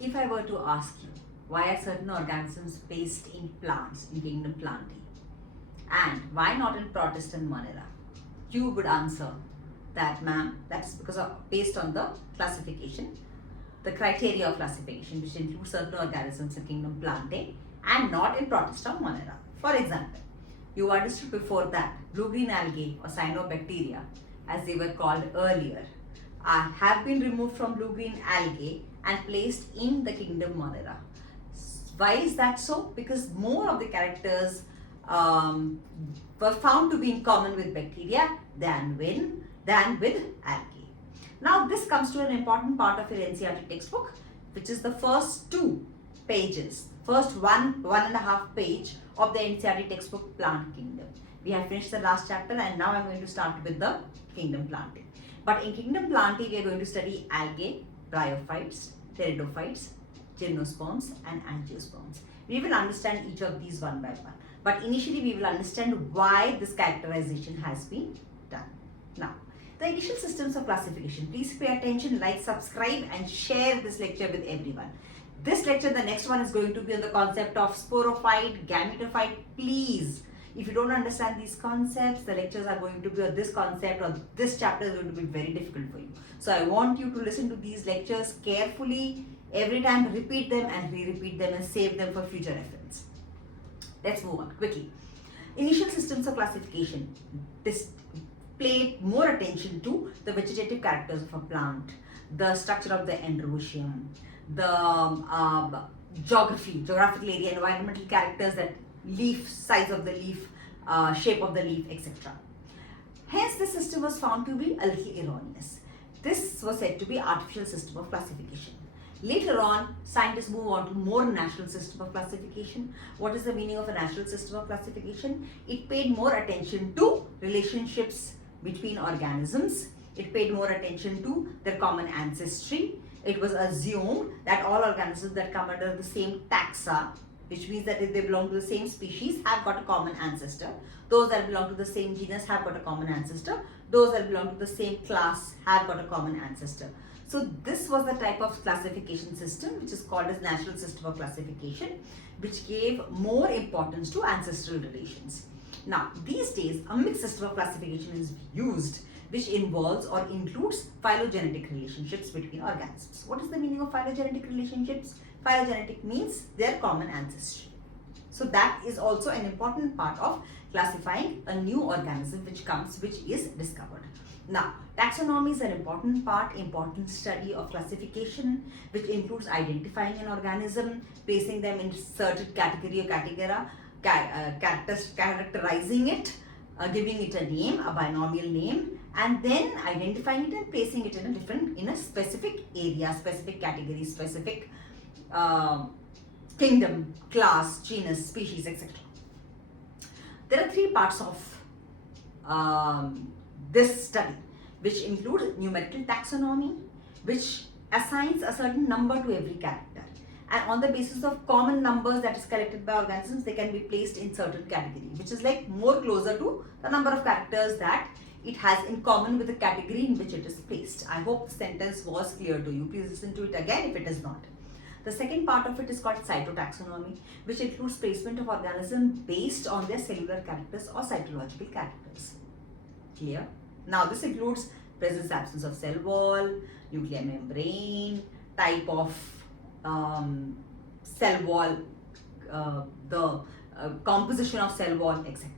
If I were to ask you, why are certain organisms based in plants, in kingdom Plantae, and why not in Protist and Monera, you would answer that, ma'am, that's because of, based on the classification, the criteria of classification, which includes certain organisms in kingdom Plantae and not in Protist or Monera. For example, you understood before that blue-green algae or cyanobacteria, as they were called earlier, have been removed from blue-green algae and placed in the kingdom Monera. Why is that so? Because more of the characters were found to be in common with bacteria than with algae. Now this comes to an important part of your NCERT textbook, which is the first 2 pages, first one and a half page of the NCERT textbook, Plant Kingdom. We have finished the last chapter and now I'm going to start with the kingdom Plantae. But in kingdom Plantae, we are going to study algae, bryophytes, pteridophytes, gymnosperms and angiosperms. We will understand each of these one by one. But initially we will understand why this characterization has been done. Now, the initial systems of classification. Please pay attention, like, subscribe and share this lecture with everyone. This lecture, the next one, is going to be on the concept of Sporophyte, Gametophyte. Please, if you don't understand these concepts, the lectures are going to be on this concept or this chapter is going to be very difficult for you. So I want you to listen to these lectures carefully. Every time repeat them and re-repeat them and save them for future reference. Let's move on quickly. Initial systems of classification pay more attention to the vegetative characters of a plant, the structure of the androecium, the geographical area, environmental characters, that leaf, size of the leaf, shape of the leaf, etc. Hence, this system was found to be a little erroneous. This was said to be artificial system of classification. Later on, scientists move on to more natural system of classification. What is the meaning of a natural system of classification? It paid more attention to relationships between organisms. It paid more attention to their common ancestry. It was assumed that all organisms that come under the same taxa, which means that if they belong to the same species, have got a common ancestor. Those that belong to the same genus have got a common ancestor. Those that belong to the same class have got a common ancestor. So this was the type of classification system which is called as natural system of classification, which gave more importance to ancestral relations. Now, these days, a mixed system of classification is used, which involves or includes phylogenetic relationships between organisms. What is the meaning of phylogenetic relationships? Phylogenetic means their common ancestry. So that is also an important part of classifying a new organism which is discovered. Now, taxonomy is an important part, important study of classification, which includes identifying an organism, placing them in certain category or characterizing it, giving it a name, a binomial name, and then identifying it and placing it in a specific area, specific category, specific kingdom, class, genus, species, etc. There are 3 parts of this study, which include numerical taxonomy, which assigns a certain number to every character, and on the basis of common numbers that is collected by organisms, they can be placed in certain category, which is like more closer to the number of characters that it has in common with the category in which it is placed. I hope the sentence was clear to you. Please listen to it again if it is not. The second part of it is called cytotaxonomy, which includes placement of organisms based on their cellular characters or cytological characters. Clear? Now this includes presence, absence of cell wall, nuclear membrane, type of cell wall, the composition of cell wall, etc.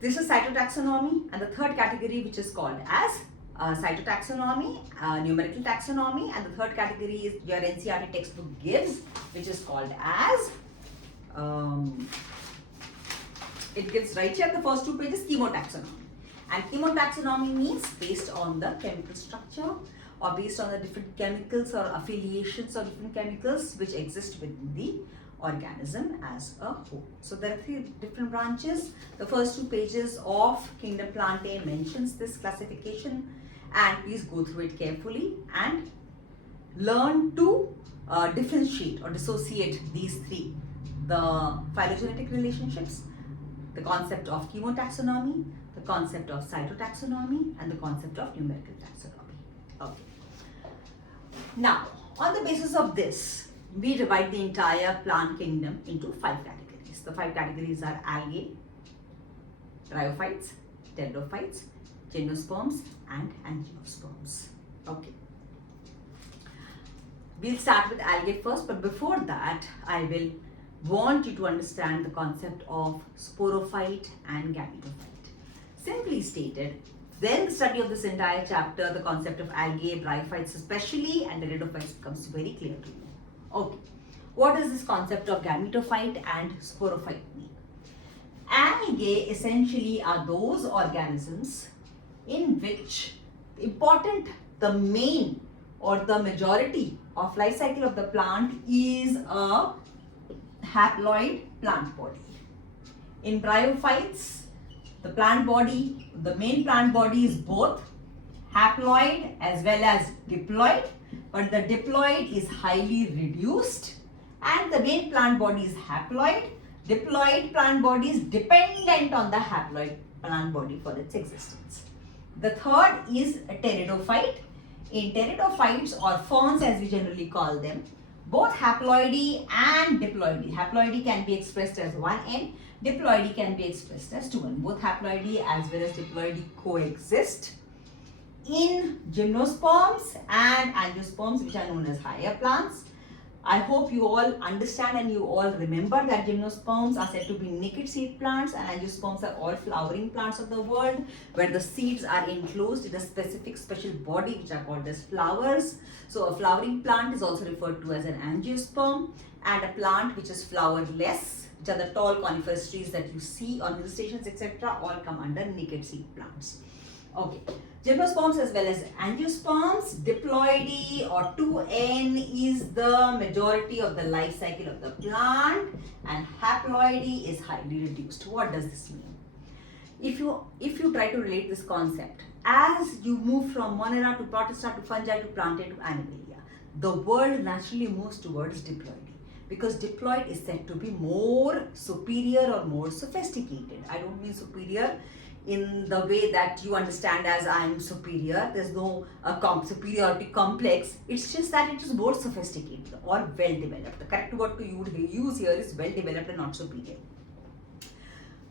This is cytotaxonomy, and the third category, which is called as cytotaxonomy, numerical taxonomy, and the third category is your NCERT textbook gives, which is called as it gives right here the first 2 pages, chemotaxonomy. And chemotaxonomy means based on the chemical structure or based on the different chemicals or affiliations of different chemicals which exist within the organism as a whole. So there are 3 different branches. The first 2 pages of Kingdom Plantae mentions this classification, and please go through it carefully and learn to differentiate or dissociate these 3. The phylogenetic relationships, the concept of chemotaxonomy, the concept of cytotaxonomy, and the concept of numerical taxonomy. Okay. Now, On the basis of this, we divide the entire plant kingdom into 5 categories. The 5 categories are algae, bryophytes, pteridophytes, gymnosperms and angiosperms. Okay. We'll start with algae first, but before that, I will want you to understand the concept of sporophyte and gametophyte. Simply stated, then the study of this entire chapter, the concept of algae, bryophytes especially, and pteridophytes becomes very clear to you. Okay, what does this concept of gametophyte and sporophyte mean? Algae essentially are those organisms in which the main or the majority of life cycle of the plant is a haploid plant body. In bryophytes, the main plant body is both haploid as well as diploid, but the diploid is highly reduced and the main plant body is haploid. Diploid plant body is dependent on the haploid plant body for its existence. The third is a pteridophyte. In pteridophytes or ferns as we generally call them, both haploidy and diploidy. Haploidy can be expressed as 1N, diploidy can be expressed as 2N. Both haploidy as well as diploidy coexist in gymnosperms and angiosperms, which are known as higher plants. I hope you all understand and you all remember that gymnosperms are said to be naked seed plants and angiosperms are all flowering plants of the world, where the seeds are enclosed in a specific special body which are called as flowers. So a flowering plant is also referred to as an angiosperm, and a plant which is flowerless, which are the tall coniferous trees that you see on hill stations, etc., all come under naked seed plants. Okay, gymnosperms as well as angiosperms, diploidy or 2N is the majority of the life cycle of the plant and haploidy is highly reduced. What does this mean? If you try to relate this concept, as you move from Monera to Protista to fungi to Plantae to Animalia, the world naturally moves towards diploidy, because diploid is said to be more superior or more sophisticated. I don't mean superior in the way that you understand as I am superior. There's no superiority complex. It's just that it is more sophisticated or well developed. The correct word to use here is well developed and not superior.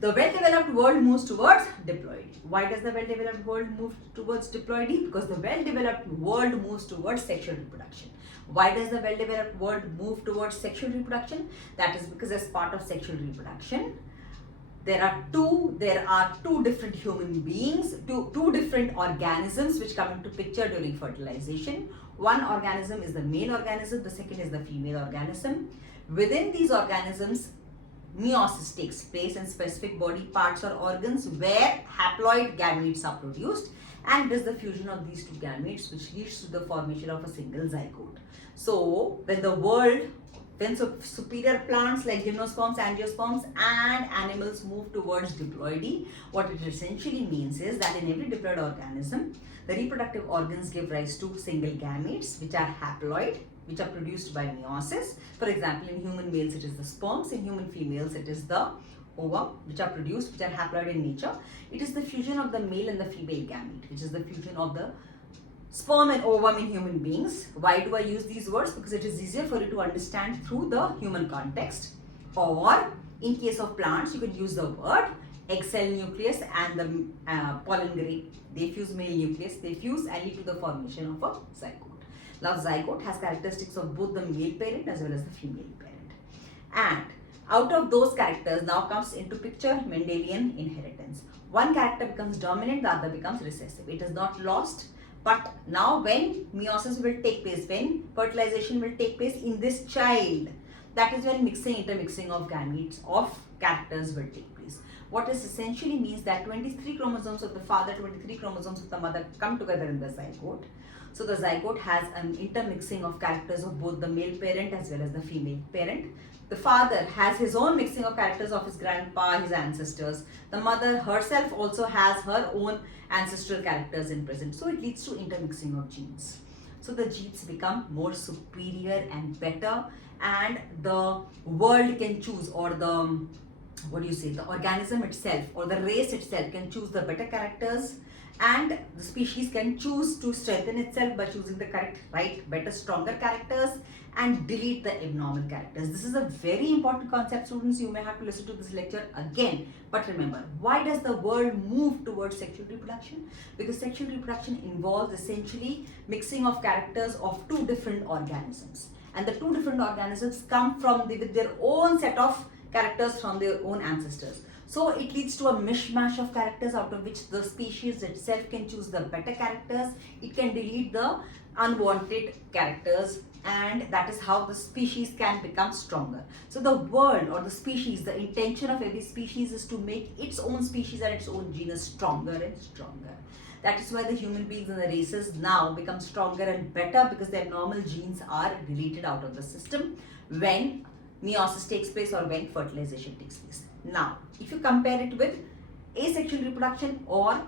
The well developed world moves towards diploidy. Why does the well developed world move towards diploidy? Because the well developed world moves towards sexual reproduction. Why does the well developed world move towards sexual reproduction? That is because as part of sexual reproduction, there are two different human beings, two different organisms which come into picture during fertilization. One organism is the male organism, the second is the female organism. Within these organisms, meiosis takes place in specific body parts or organs where haploid gametes are produced, and it is the fusion of these two gametes which leads to the formation of a single zygote. So when superior plants like gymnosperms, angiosperms and animals move towards diploidy, what it essentially means is that in every diploid organism, the reproductive organs give rise to single gametes which are haploid, which are produced by meiosis. For example, in human males it is the sperms, in human females it is the ovum, which are haploid in nature. It is the fusion of the male and the female gamete, which is the fusion of the sperm and ovum in human beings. Why do I use these words? Because it is easier for you to understand through the human context. Or in case of plants, you could use the word egg cell nucleus and the pollen grain. They fuse male nucleus, they fuse and lead to the formation of a zygote. Now zygote has characteristics of both the male parent as well as the female parent. And out of those characters now comes into picture Mendelian inheritance. One character becomes dominant, the other becomes recessive. It is not lost. But now when meiosis will take place, when fertilization will take place in this child, that is when intermixing of gametes of characters will take place. What this essentially means that 23 chromosomes of the father, 23 chromosomes of the mother come together in the zygote. So the zygote has an intermixing of characters of both the male parent as well as the female parent. The father has his own mixing of characters of his grandpa, his ancestors. The mother herself also has her own ancestral characters in present. So it leads to intermixing of genes. So the genes become more superior and better, and the world can choose, or the organism itself or the race itself can choose the better characters, and the species can choose to strengthen itself by choosing the correct, right, better, stronger characters and delete the abnormal characters. This is a very important concept, students. You may have to listen to this lecture again. But remember, why does the world move towards sexual reproduction? Because sexual reproduction involves essentially mixing of characters of two different organisms. And the two different organisms come from with their own set of characters from their own ancestors. So it leads to a mishmash of characters out of which the species itself can choose the better characters. It can delete the unwanted characters, and that is how the species can become stronger. So the world or the species, the intention of every species is to make its own species and its own genus stronger and stronger. That is why the human beings and the races now become stronger and better, because their normal genes are deleted out of the system when meiosis takes place or when fertilization takes place. Now, if you compare it with asexual reproduction or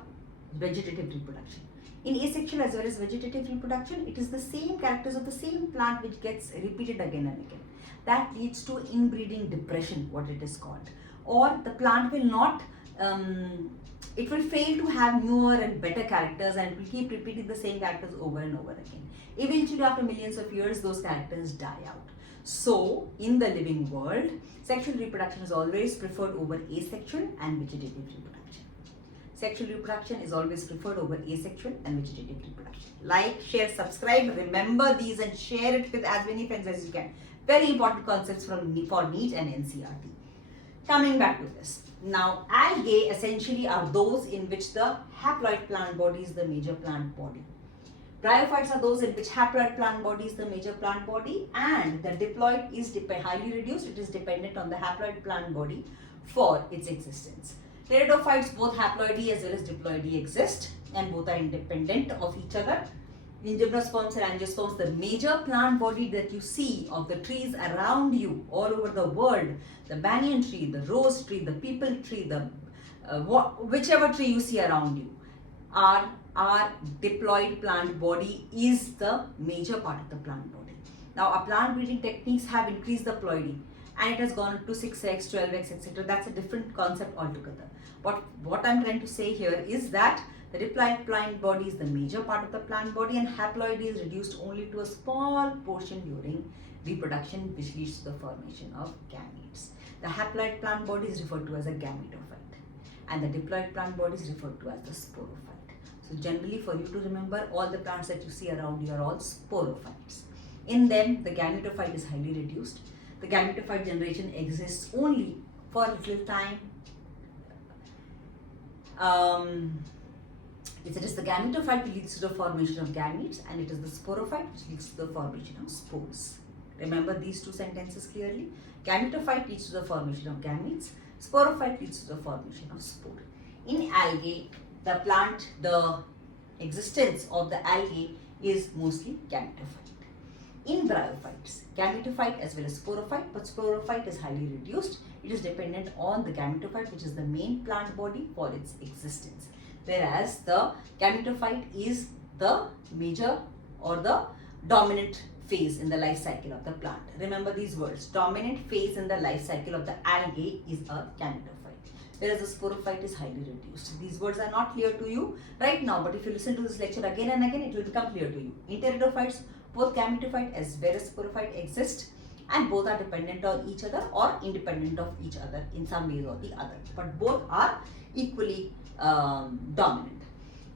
vegetative reproduction, in asexual as well as vegetative reproduction, it is the same characters of the same plant which gets repeated again and again. That leads to inbreeding depression, what it is called. Or the plant will not, it will fail to have newer and better characters, and it will keep repeating the same characters over and over again. Eventually, after millions of years, those characters die out. So, in the living world, sexual reproduction is always preferred over asexual and vegetative reproduction. Sexual reproduction is always preferred over asexual and vegetative reproduction. Like, share, subscribe, remember these and share it with as many friends as you can. Very important concepts for NEET and NCERT. Coming back to this. Now, algae essentially are those in which the haploid plant body is the major plant body. Bryophytes are those in which haploid plant body is the major plant body, and the diploid is highly reduced. It is dependent on the haploid plant body for its existence. Pteridophytes, both haploidy as well as diploidy exist, and both are independent of each other. In gymnosperms and angiosperms, the major plant body that you see of the trees around you all over the world, the banyan tree, the rose tree, the peepal tree, the whichever tree you see around you, our diploid plant body is the major part of the plant body. Now, our plant breeding techniques have increased the ploidy, and it has gone up to 6x, 12x, etc. That's a different concept altogether. But what I'm trying to say here is that the diploid plant body is the major part of the plant body, and haploidy is reduced only to a small portion during reproduction, which leads to the formation of gametes. The haploid plant body is referred to as a gametophyte, and the diploid plant body is referred to as the sporophyte. So generally, for you to remember, all the plants that you see around you are all sporophytes. In them, the gametophyte is highly reduced. The gametophyte generation exists only for a little time. It is the gametophyte which leads to the formation of gametes, and it is the sporophyte which leads to the formation of spores. Remember these two sentences clearly. Gametophyte leads to the formation of gametes. Sporophyte leads to the formation of spore. In algae, the existence of the algae is mostly gametophyte. In bryophytes, gametophyte as well as sporophyte, but sporophyte is highly reduced. It is dependent on the gametophyte, which is the main plant body for its existence. Whereas the gametophyte is the major or the dominant phase in the life cycle of the plant. Remember these words. Dominant phase in the life cycle of the algae is a gametophyte, whereas the sporophyte is highly reduced. These words are not clear to you right now, but if you listen to this lecture again and again, it will become clear to you. In pteridophytes, both gametophyte as well as sporophyte exist, and both are dependent on each other or independent of each other in some ways or the other, but both are equally dominant.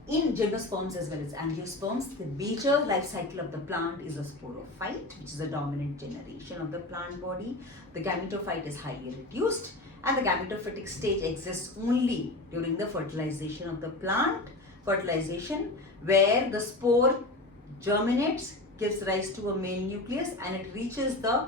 In gymnosperms as well as angiosperms, the major life cycle of the plant is a sporophyte, which is a dominant generation of the plant body. The gametophyte is highly reduced, and the gametophytic stage exists only during the fertilization of the plant. Fertilization, where the spore germinates, gives rise to a male nucleus, and it reaches the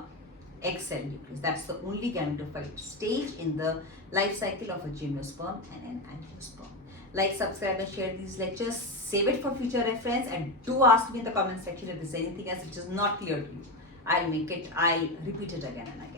egg cell nucleus. That's the only gametophyte stage in the life cycle of a gymnosperm and an angiosperm. Like, subscribe and share these lectures. Save it for future reference, and do ask me in the comment section if there's anything else which is not clear to you. I'll repeat it again and again.